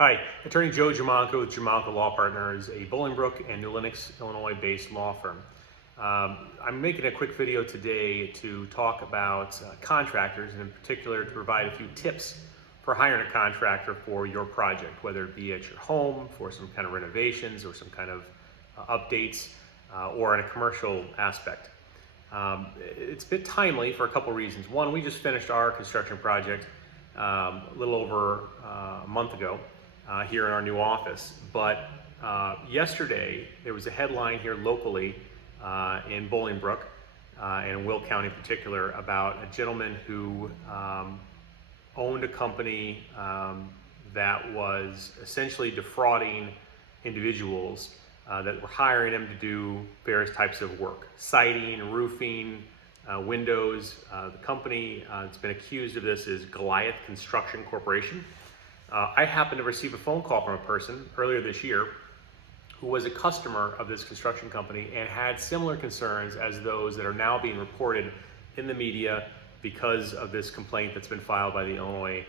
Hi, Attorney Joe Giamanco with Giamanco Law Partners, a Bolingbrook and New Lenox, Illinois-based law firm. I'm making a quick video today to talk about contractors, and in particular to provide a few tips for hiring a contractor for your project, whether it be at your home for some kind of renovations or some kind of updates, or in a commercial aspect. It's a bit timely for a couple reasons. One, we just finished our construction project a little over a month ago here in our new office. But yesterday, there was a headline here locally in Bolingbrook and in Will County in particular about a gentleman who owned a company that was essentially defrauding individuals that were hiring him to do various types of work, siding, roofing, windows. The company that's been accused of this is Goliath Construction Corporation. I happened to receive a phone call from a person earlier this year who was a customer of this construction company and had similar concerns as those that are now being reported in the media because of this complaint that's been filed by the Illinois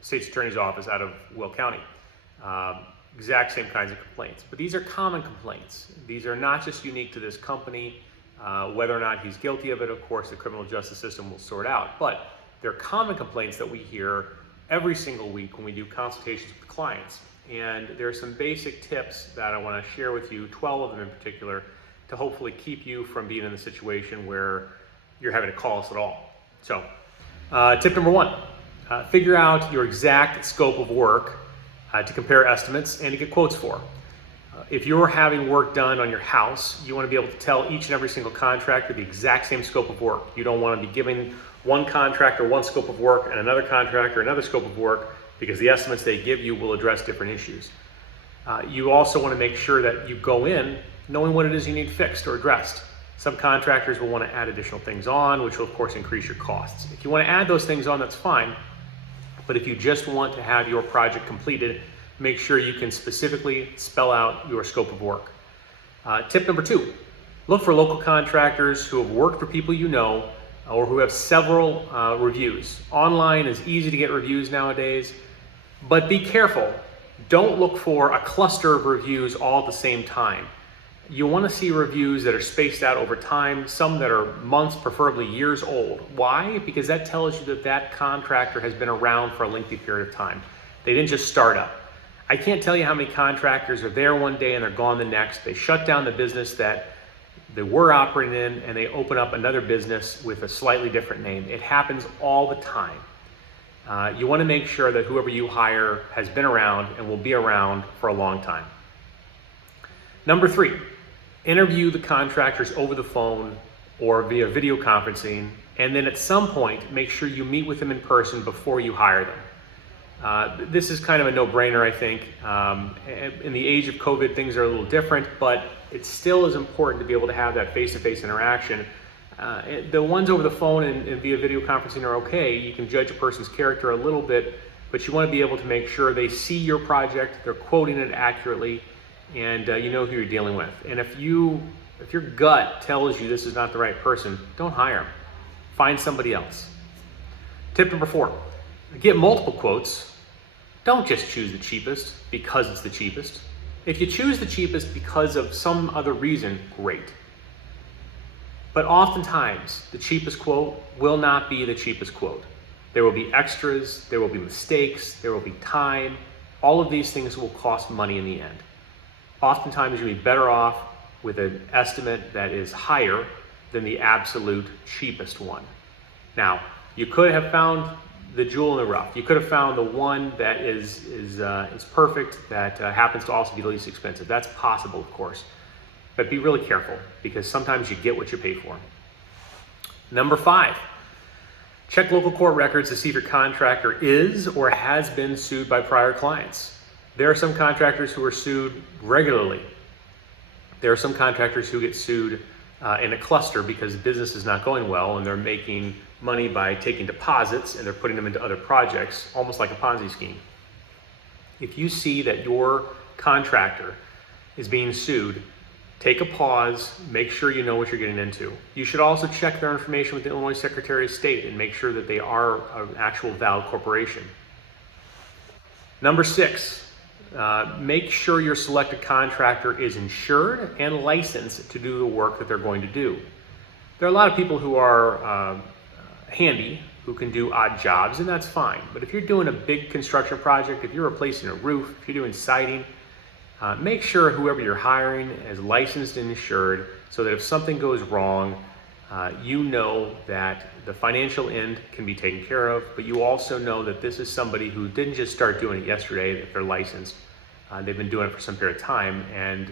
State's Attorney's Office out of Will County. Exact same kinds of complaints, but these are common complaints. These are not just unique to this company. Whether or not he's guilty of it, of course, the criminal justice system will sort out, but they're common complaints that we hear every single week when we do consultations with clients. And there are some basic tips that I want to share with you, 12 of them in particular, to hopefully keep you from being in the situation where you're having to call us at all. So, tip number one, figure out your exact scope of work to compare estimates and to get quotes for. If you're having work done on your house, you want to be able to tell each and every single contractor the exact same scope of work. You don't want to be giving one contractor one scope of work and another contractor another scope of work, because the estimates they give you will address different issues. You also want to make sure that you go in knowing what it is you need fixed or addressed. Some contractors will want to add additional things on, which will of course increase your costs. If you want to add those things on, that's fine. But if you just want to have your project completed, make sure you can specifically spell out your scope of work. Tip number two, look for local contractors who have worked for people you know or who have several reviews. Online is easy to get reviews nowadays, but be careful. Don't look for a cluster of reviews all at the same time. You want to see reviews that are spaced out over time, some that are months, preferably years old. Why? Because that tells you that that contractor has been around for a lengthy period of time. They didn't just start up. I can't tell you how many contractors are there one day and they're gone the next. They shut down the business that they were operating in and they open up another business with a slightly different name. It happens all the time. You want to make sure that whoever you hire has been around and will be around for a long time. Number three, interview the contractors over the phone or via video conferencing, and then at some point, make sure you meet with them in person before you hire them. This is kind of a no-brainer, I think. In the age of COVID, things are a little different, but it still is important to be able to have that face-to-face interaction. The ones over the phone and via video conferencing are okay. You can judge a person's character a little bit, but you want to be able to make sure they see your project, they're quoting it accurately, and you know who you're dealing with. And if your gut tells you this is not the right person, don't hire them. Find somebody else. Tip number four, get multiple quotes. Don't just choose the cheapest because it's the cheapest. If you choose the cheapest because of some other reason, great. But oftentimes, the cheapest quote will not be the cheapest quote. There will be extras, there will be mistakes, there will be time. All of these things will cost money in the end. Oftentimes, you'll be better off with an estimate that is higher than the absolute cheapest one. Now, you could have found the jewel in the rough. You could have found the one that is perfect, that happens to also be the least expensive. That's possible, of course. But be really careful, because sometimes you get what you pay for. Number five, check local court records to see if your contractor is or has been sued by prior clients. There are some contractors who are sued regularly. There are some contractors who get sued in a cluster because business is not going well and they're making money by taking deposits and they're putting them into other projects, almost like a Ponzi scheme. If you see that your contractor is being sued, take a pause, make sure you know what you're getting into. You should also check their information with the Illinois Secretary of State and make sure that they are an actual valid corporation. Number 6, make sure your selected contractor is insured and licensed to do the work that they're going to do. There are a lot of people who are handy, who can do odd jobs, and that's fine. But if you're doing a big construction project, if you're replacing a roof, if you're doing siding, make sure whoever you're hiring is licensed and insured so that if something goes wrong, you know that the financial end can be taken care of, but you also know that this is somebody who didn't just start doing it yesterday, that they're licensed. They've been doing it for some period of time, and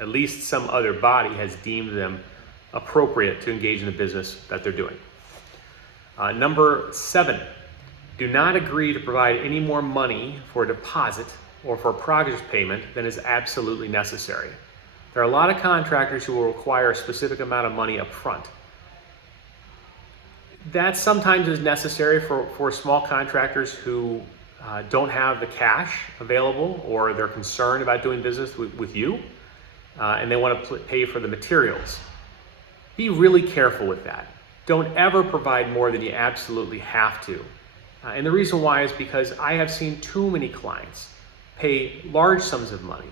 at least some other body has deemed them appropriate to engage in the business that they're doing. Number 7, do not agree to provide any more money for a deposit or for a progress payment than is absolutely necessary. There are a lot of contractors who will require a specific amount of money up front. That sometimes is necessary for small contractors who don't have the cash available, or they're concerned about doing business with you, and they want to pay for the materials. Be really careful with that. Don't ever provide more than you absolutely have to. And the reason why is because I have seen too many clients pay large sums of money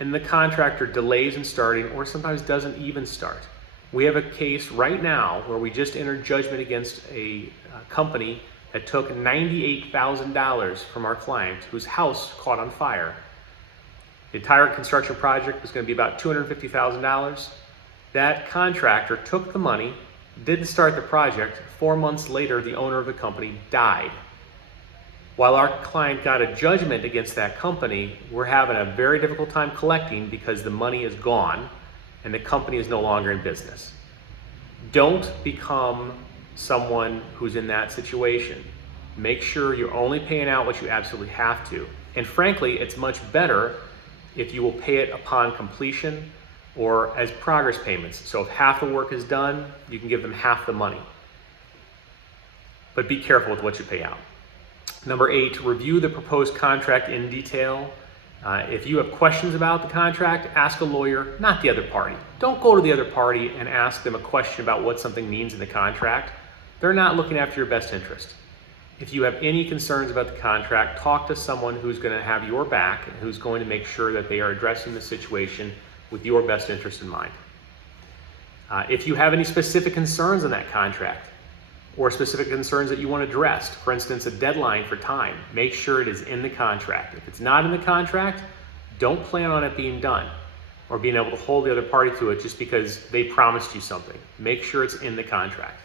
and the contractor delays in starting or sometimes doesn't even start. We have a case right now where we just entered judgment against a company that took $98,000 from our client whose house caught on fire. The entire construction project was going to be about $250,000. That contractor took the money, didn't start the project. 4 months later, the owner of the company died. While our client got a judgment against that company, we're having a very difficult time collecting because the money is gone and the company is no longer in business. Don't become someone who's in that situation. Make sure you're only paying out what you absolutely have to. And frankly, it's much better if you will pay it upon completion or as progress payments. So if half the work is done, you can give them half the money. But be careful with what you pay out. Number 8, review the proposed contract in detail. If you have questions about the contract, ask a lawyer, not the other party. Don't go to the other party and ask them a question about what something means in the contract. They're not looking after your best interest. If you have any concerns about the contract, talk to someone who's going to have your back and who's going to make sure that they are addressing the situation with your best interest in mind. If you have any specific concerns on that contract or specific concerns that you want addressed, for instance, a deadline for time, make sure it is in the contract. If it's not in the contract, don't plan on it being done or being able to hold the other party to it just because they promised you something. Make sure it's in the contract.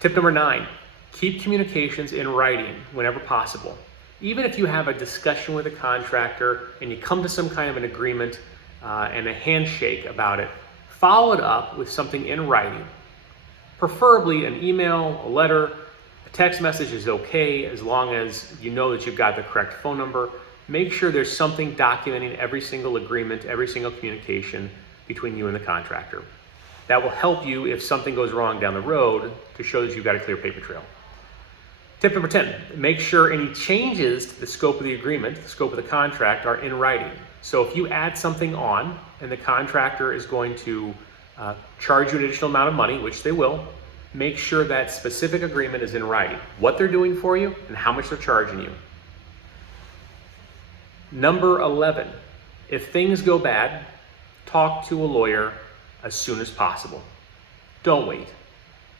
Tip number 9, keep communications in writing whenever possible. Even if you have a discussion with a contractor and you come to some kind of an agreement and a handshake about it, follow it up with something in writing. Preferably an email, a letter, a text message is okay as long as you know that you've got the correct phone number. Make sure there's something documenting every single agreement, every single communication between you and the contractor. That will help you if something goes wrong down the road to show that you've got a clear paper trail. Tip number 10, make sure any changes to the scope of the agreement, the scope of the contract, are in writing. So if you add something on and the contractor is going to charge you an additional amount of money, which they will, make sure that specific agreement is in writing, what they're doing for you and how much they're charging you. Number 11, if things go bad, talk to a lawyer as soon as possible. Don't wait.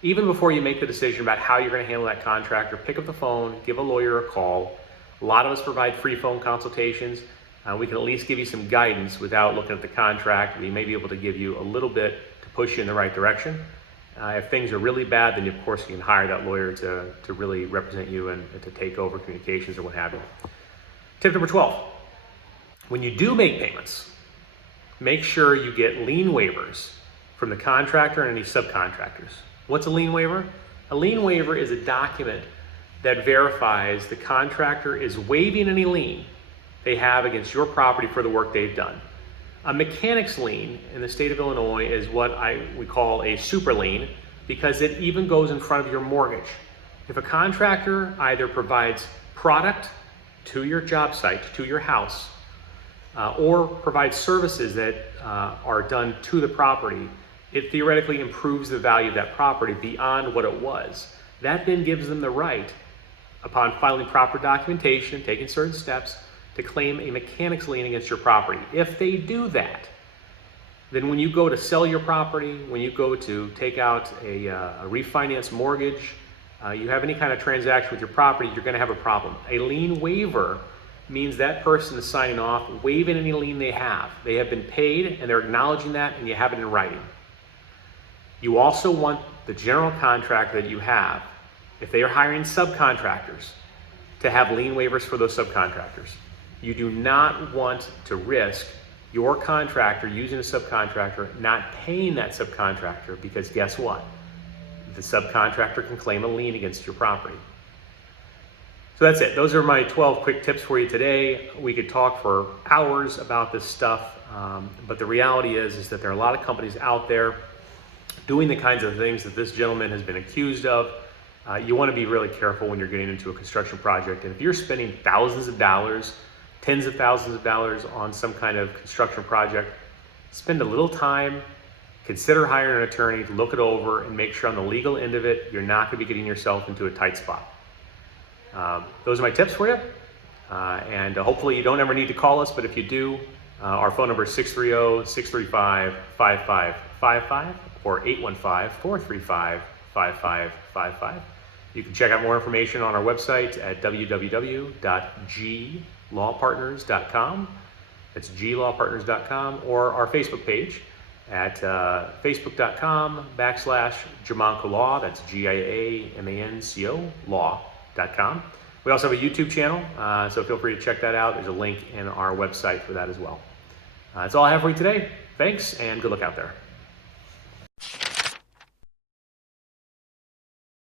Even before you make the decision about how you're going to handle that contractor, pick up the phone, give a lawyer a call. A lot of us provide free phone consultations. We can at least give you some guidance without looking at the contract. We may be able to give you a little bit to push you in the right direction. If things are really bad, then of course you can hire that lawyer to really represent you and to take over communications or what have you. Tip number 12, when you do make payments, make sure you get lien waivers from the contractor and any subcontractors. What's a lien waiver? A lien waiver is a document that verifies the contractor is waiving any lien they have against your property for the work they've done. A mechanic's lien in the state of Illinois is what we call a super lien because it even goes in front of your mortgage. If a contractor either provides product to your job site, to your house, or provides services that are done to the property, it theoretically improves the value of that property beyond what it was. That then gives them the right upon filing proper documentation, taking certain steps to claim a mechanics lien against your property. If they do that, then when you go to sell your property, when you go to take out a refinance mortgage, you have any kind of transaction with your property, you're going to have a problem. A lien waiver means that person is signing off, waiving any lien they have. They have been paid and they're acknowledging that, and you have it in writing. You also want the general contractor that you have, if they are hiring subcontractors, to have lien waivers for those subcontractors. You do not want to risk your contractor using a subcontractor not paying that subcontractor, because guess what? The subcontractor can claim a lien against your property. So that's it. Those are my 12 quick tips for you today. We could talk for hours about this stuff, but the reality is that there are a lot of companies out there doing the kinds of things that this gentleman has been accused of. You want to be really careful when you're getting into a construction project. And if you're spending thousands of dollars, tens of thousands of dollars on some kind of construction project, spend a little time, consider hiring an attorney to look it over and make sure on the legal end of it, you're not going to be getting yourself into a tight spot. Those are my tips for you. And hopefully you don't ever need to call us, but if you do, our phone number is 630-635-5555 or 815-435-5555. You can check out more information on our website at www.glawpartners.com. That's glawpartners.com, or our Facebook page at facebook.com/Giamanco Law. That's GIAMANCO law.com. We also have a YouTube channel, so feel free to check that out. There's a link in our website for that as well. That's all I have for you today. Thanks, and good luck out there.